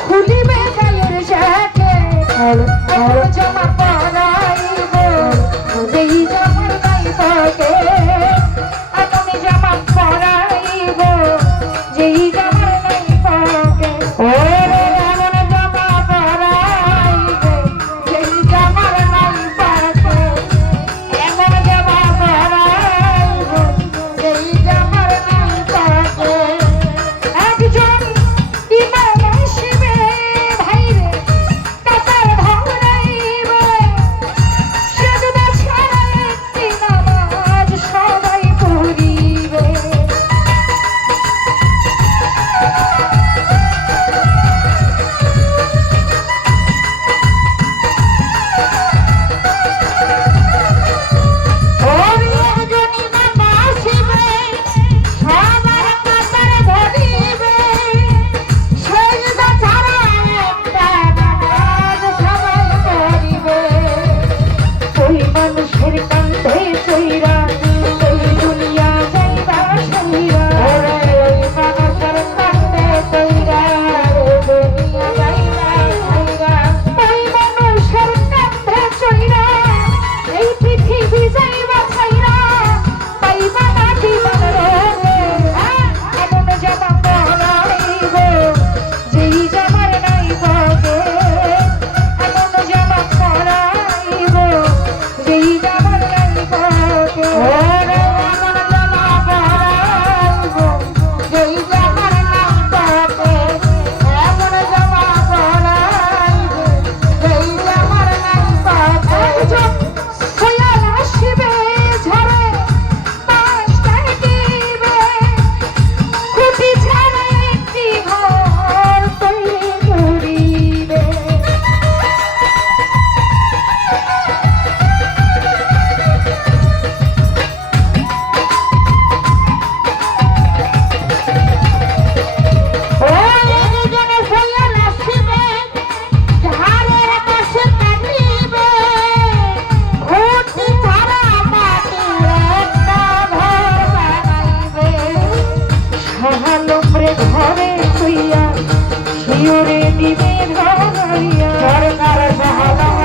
খুলিবে গায়ের জ্যাকে জামা পরাইব যেই জামার নাই থাকে এমন জামা পরাইব যেই জামার নাই থাকে ওরে এমন জামা পরাইব যেই জামার নাই থাকে এমন জামা পরাইব যেই জামার নাই থাকে একজন ইমাম আসিবে ভাইরে কাতার ধরাইবে সেজদা ছাড়া একটি নামাজ সবাই পড়িবে ঘরে শুইয়া শিওরে দিবে ধরাইয়া সরকার সাহায্য